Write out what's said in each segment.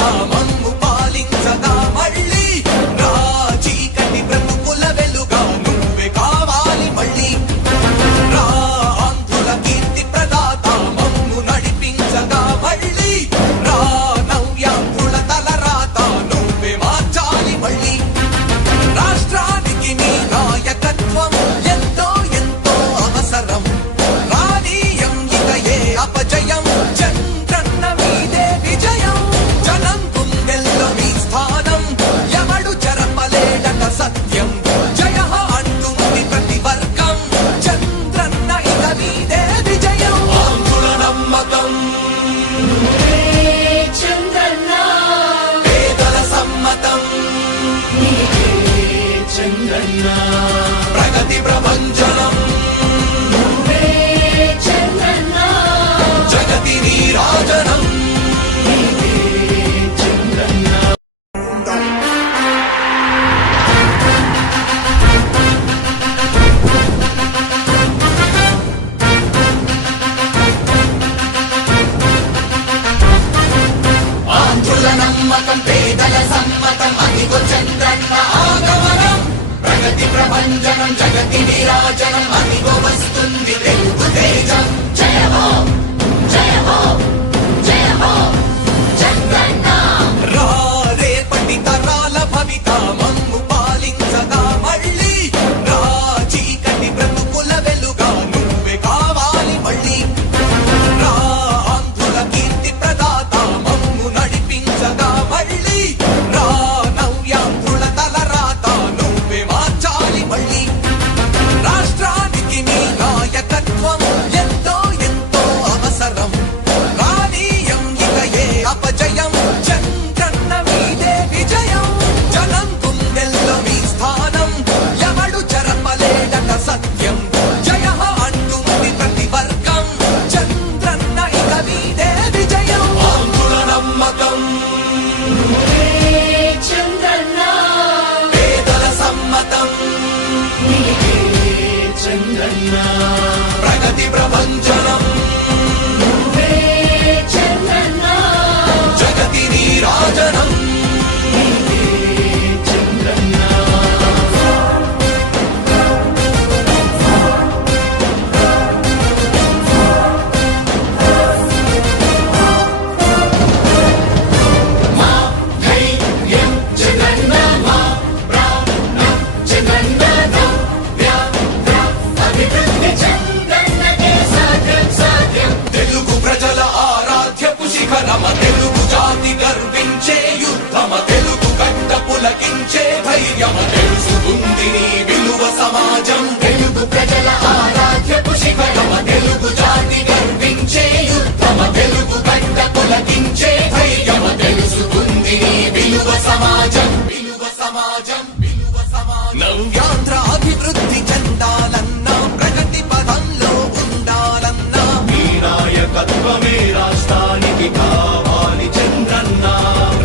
భవిత మమ్ము పాలించగా మళ్ళీ రా చీకటి బ్రతుకుల వెలుగా నువ్వే కావాలి మళ్ళీ రా ఆంధ్రుల కీర్తి ప్రదాత మమ్ము నడిపించగా మళ్ళీ రా నవ్యాంధ్రుల తలరాత నువ్వే మార్చాలి మళ్ళీ రాష్ట్రానికి నీ నాయకత్వం ఎంతో ఎంతో అవసరం రానీయం ఇక ఏ అపజయం చంద్రన్న మీదే విజయం జనం గుండెల్లో మీ స్థానం ఎవడు చెరపలేడట సత్యం జయ అంటుంది ప్రతి వర్గం చంద్రన్న ఇక మీదే విజయం ఆంధ్రుల నమ్మకం చంద్రన్న పేదల సమ్మతం చంద్రన్న ప్రగతి ప్రభంజనం చంద్రన్న జగతి నీరాజనం చంద్రన్న ఆంధ్రుల నమ్మకం పేదల సమ్మతం అదిగో చంద్రన్న ఆగమనం ప్రగతి ప్రభంజనం జగతి నీరాజనం అదిగో వస్తుంది తెలుగు తేజం జయ హో జయ హో జయ హో చంద్రన్న రా రేపటి తరాల భవిత మమ్ము పాలించగా మళ్ళీ రా చీకటి బ్రతుకుల వెలుగా నువ్వే కావాలి మళ్ళీ రా ఆంధ్రుల కీర్తి ప్రదాత మమ్ము నడిపించగా మళ్ళీ రా నవ్యాంధ్రుల తలరాత నువ్వే మార్చాలి మళ్ళీ రాష్ట్రానికి నీ నాయకత్వం ఎంతో ఎంతో అవసరం రానీయం ఇక ఏ అపజయం చంద్రన్న మీదే విజయం జనం గుండెల్లో మీ స్థానం ఎవడు చెరపలేడట సత్యం జయ అంటుంది ప్రతి వర్గం చంద్రన్న ఇక మీదే విజయం ఆంధ్రుల నమ్మకం చంద్రన్న పేదల సమ్మతం చంద్రన్న ప్రగతి ప్రభంజనం చంద్రన్న జగతి నీరాజనం చంద్రన్న మా ధైర్యం చంద్రన్న మా ప్రాణం చంద్రన్న నవ్య అభివృద్ధి చంద్రన్నకే సాధ్యం సాధ్యం తెలుగు ప్రజల ఆరాధ్యపు శిఖరమ తెలుగు జాతి గర్వించే యుద్ధమ తెలుగు గడ్డ పులకించే ధైర్యమ తెలుసుకుంది నీ విలువ సమాజం తెలుగు ప్రజల ఆరాధ్యపు శిఖరమ తెలుగు జాతి గర్వించే యుద్ధమ తెలుగు గడ్డ పులకించే ధైర్యమ తెలుసుకుంది నీ విలువ సమాజం విలువ సమాజం విలువ సమాజం నవ్యాంధ్ర అభివృద్ధి చెందాలన్నా ప్రగతి పదంలో ఉండాలన్నా నీ నాయకత్వమే రాష్ట్రానికి కావాలి చంద్రన్న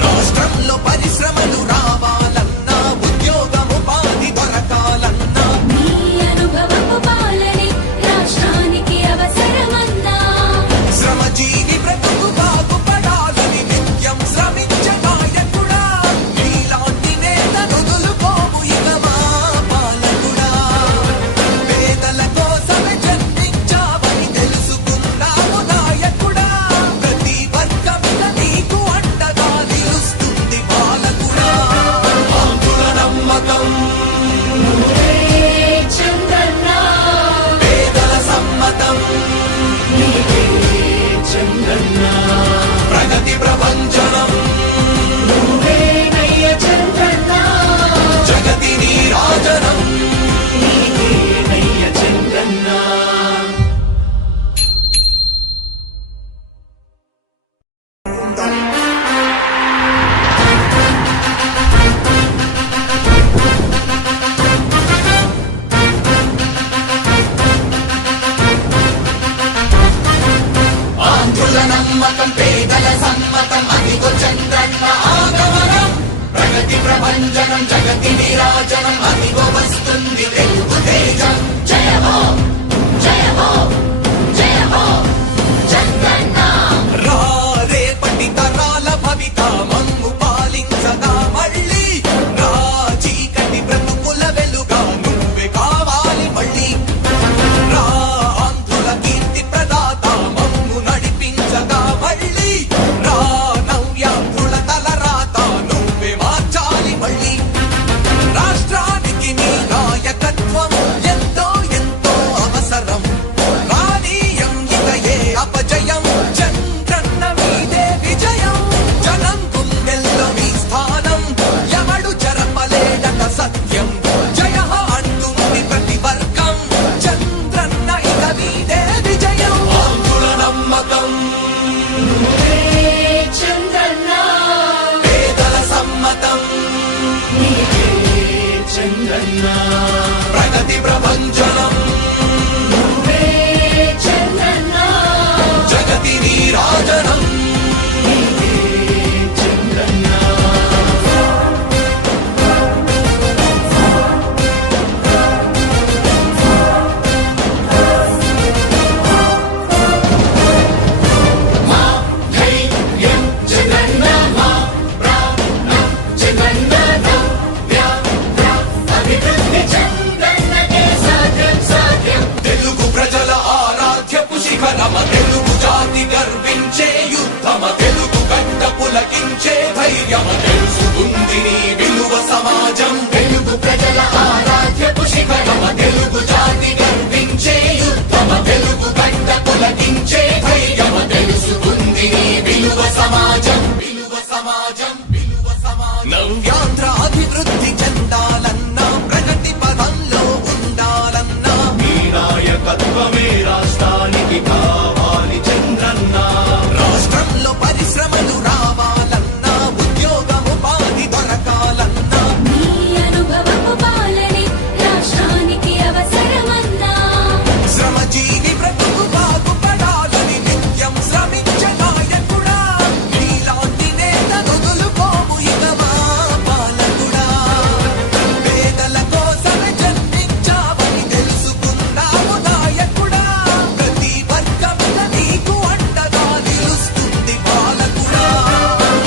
రాష్ట్రంలో పరిశ్రమలు రావాలన్నా ఉద్యోగం ఉపాధి దొరకాలన్నా నీ అనుభవపు పాలనే రాష్ట్రానికి అవసరమన్నా శ్రమజీవి బ్రతుకు బాగుపడాలని నిత్యం శ్రమించే నాయకుడా నీలాంటి నేత నుదులుకోము ఇక మా పాలకుడా పేదల కోసమే జన్మించావని తెలుసుకున్నావు నాయకుడా ప్రతి వర్గమిక నీకు అండగా నిలుస్తుంది పాలకుడా ఆంధ్రుల నమ్మకం చంద్రన్న పేదల సమ్మతం చంద్రన్న ప్రగతి ప్రభంజనం నువ్వేనయ్య చంద్రన్న జగతి నీరాజనం నీకేనయ్య చంద్రన్న ఆంధ్రుల నమ్మకం పేదల సమ్మతం అదిగో చంద్రన్న ఆగమనం ప్రగతి ప్రభంజనం జగతి నీరాజనం అదిగో వస్తుంది తెలుగు తేజం జయ హో జయ హో జయ హో చంద్రన్న రా రేపటి తరాల భవిత చంద్రన్న ప్రగతి ప్రభంజనం నువ్వే చంద్రన్న జగతి నీరాజనం చంద్రన్న మా ధైర్యం చంద్రన్న మా ప్రాణం చంద్రన్న నవ్య అభివృద్ధి చంద్రన్నకే సాధ్యం సాధ్యం తెలుగు ప్రజల ఆరాధ్యపు శిఖరమ తెలుగు జాతి గర్వించే యుద్ధమ తెలుగు గడ్డ పులకించే ధైర్యమ తెలుసుకుంది నీ విలువ సమాజం తెలుగు ప్రజల ఆరాధ్యపు శిఖరమ తెలుగు జాతి గర్వించే యుద్ధమ తెలుగు గడ్డ పులకించే ధైర్యమ తెలుసుకుంది నీ విలువ సమాజం విలువ సమాజం విలువ సమాజం నవ్యాంధ్ర అభివృద్ధి చెందాలన్నా ప్రగతి పదంలో ఉండాలన్నా నీ నాయకత్వమే రాష్ట్రానికి కావాలి చంద్రన్న రాష్ట్రంలో పరిశ్రమలు రావాలన్నా ఉద్యోగం ఉపాధి దొరకాలన్నా నీ అనుభవపు పాలనే రాష్ట్రానికి అవసరమన్నా శ్రమజీవి బ్రతుకు బాగుపడాలని నిత్యం శ్రమించే నాయకుడా నీలాంటి నేత వదులుకోము ఇక మా పాలకుడా పేదల కోసమే జన్మించావని తెలుసుకున్నావు నాయకుడా ప్రతి వర్గమున నీకు అండగా నిలుస్తుంది పాలకుడా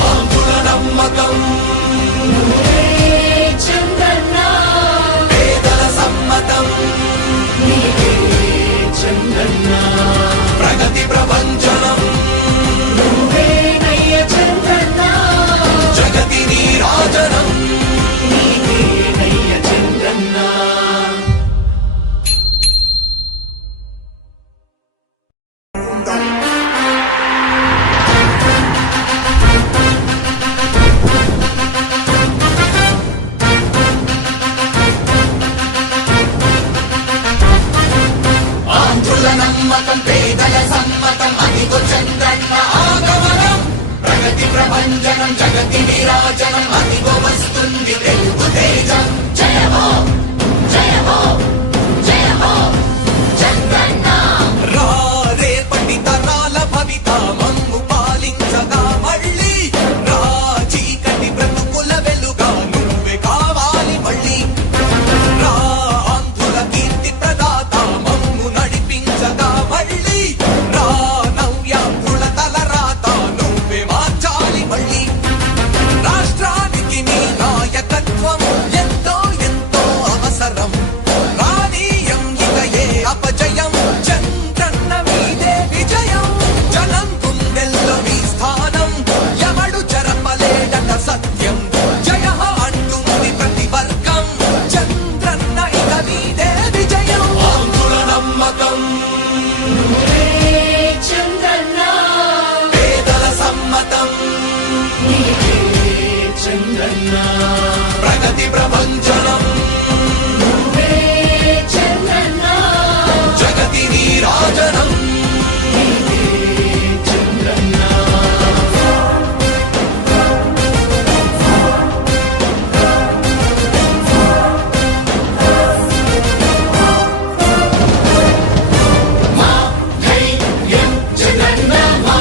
ఆంధ్రుల నమ్మకం నువ్వే చంద్రన్న పేదల సమ్మతం నీవే చంద్రన్న ప్రగతి ప్రభంజనం నువ్వే నయ్య చంద్రన్న జగతి నీరాజనం నయ్య చంద్రన్న ఆంధ్రుల నమ్మకం పేదల సమ్మతం అదిగో చంద్రన్న ఆగమనం ప్రగతి ప్రభంజనం జగతి నీరాజనం అదిగో వస్తుంది తెలుగు తేజం జయ హో జయ హో జయ హో చంద్రన్న రా రేపటి తరాల భవిత మమ్ము పాలించగా మళ్ళీ రా చీకటి బ్రతుకుల వెలుగా నువ్వే కావాలి మళ్ళీ రా ఆంధ్రుల కీర్తి ప్రదాత మమ్ము నడిపించగా మళ్ళీ రా నవ్యాంధ్రుల తలరాత నువ్వే మార్చాలి మళ్ళీ రాష్ట్రానికి నీ నాయకత్వం ఎంతో ఎంతో అవసరం రానీయం ఇక ఏ అపజయం చంద్రన్న మీదే విజయం జనం గుండెల్లో మీ స్థానం ఎవడు చెరపలేడట సత్యం జయ అంటుంది ప్రతి వర్గం చంద్రన్న ఇక మీదే విజయం ఆంధ్రుల నమ్మకం నువ్వే చంద్రన్న పేదల సమ్మతం నీవే చంద్రన్న ప్రగతి ప్రభంజనం నువ్వే చంద్రన్న జగతి నీరాజనం చంద్రన్న మా ధైర్యం చంద్రన్న మా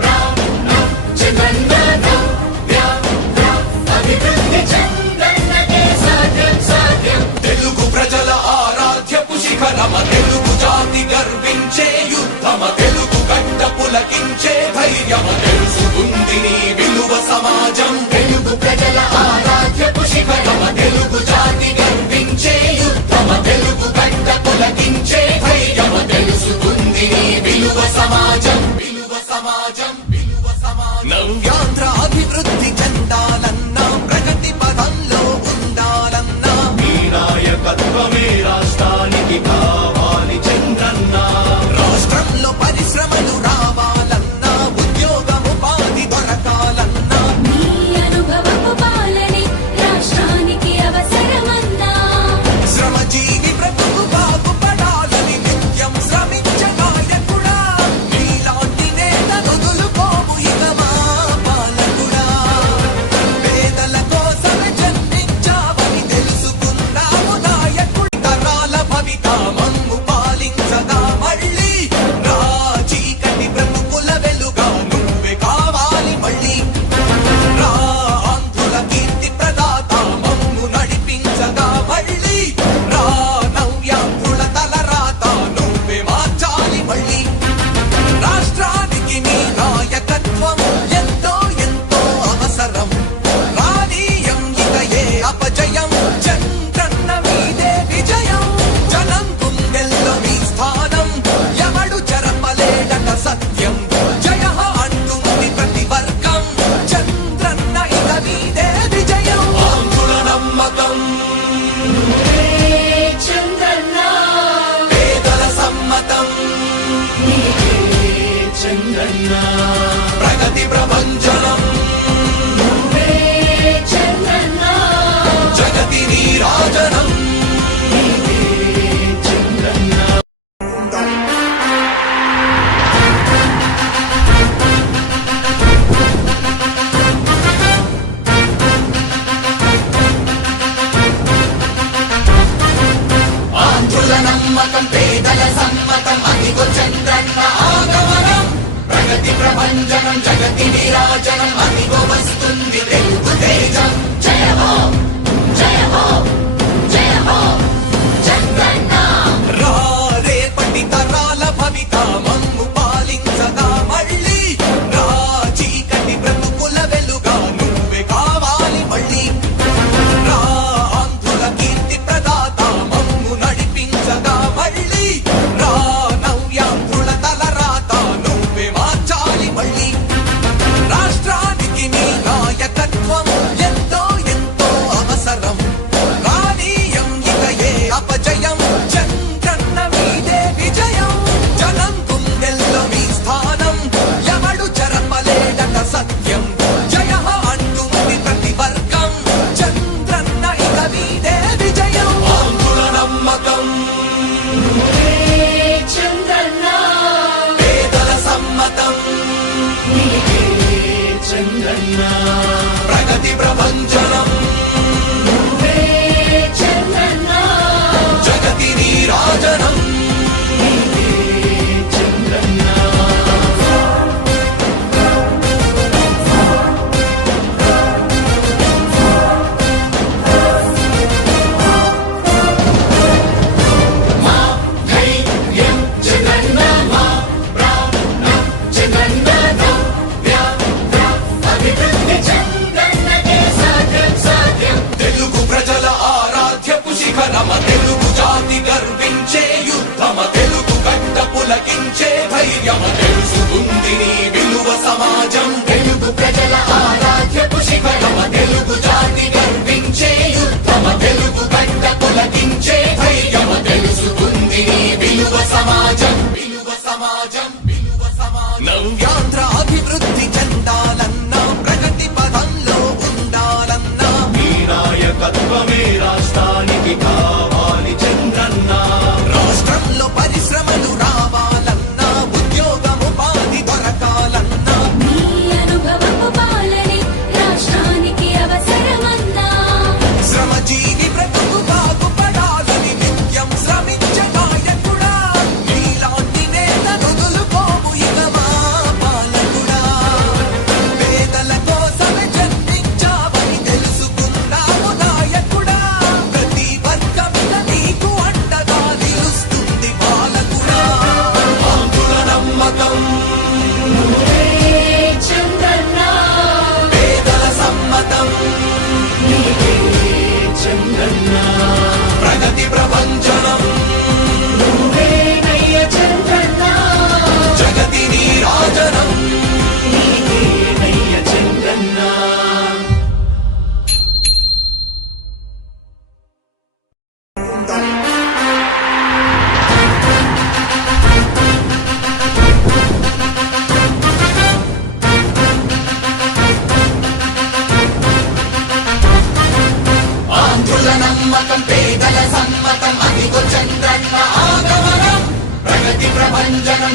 ప్రాణం చంద్రన్న నవ్య అభివృద్ధి చంద్రన్నకే సాధ్యం సాధ్యం తెలుగు ప్రజల ఆరాధ్యపు శిఖరమ తెలుగు జాతి గర్వించే యుద్ధమ తెలుగు గడ్డ పులకించే ధైర్యమ తెలుసుకుంది నీ విలువ సమాజం తెలుగు ప్రజల ఆరాధ్యపు శిఖరమ తెలుగు జాతి గర్వించే యుద్ధమ తెలుగు గడ్డ పులకించే ధైర్యమ తెలుసుకుంది నీ విలువ సమాజం విలువ సమాజం విలువ సమాజం నవ్యాంధ్ర అభివృద్ధి చెందాలన్నా ప్రగతి పదంలో ఉండాలన్నా నీ నాయకత్వమే రాష్ట్రానికి కావాలి చంద్రన్న రాష్ట్రంలో పరిశ్రమలు రావాలన్నా ఉద్యోగం ఉపాధి దొరకాలన్నా నీ అనుభవపు పాలనే రాష్ట్రానికి అవసరమన్నా శ్రమజీవి బ్రతుకు బాగుపడాలని నిత్యం శ్రమించే నాయకుడా నీలాంటి నేత వదులుకోము ఇక మా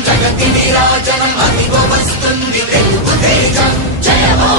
జగతి విరాజనం అదిగో వస్తుంది తెలుగు తేజం జయ హో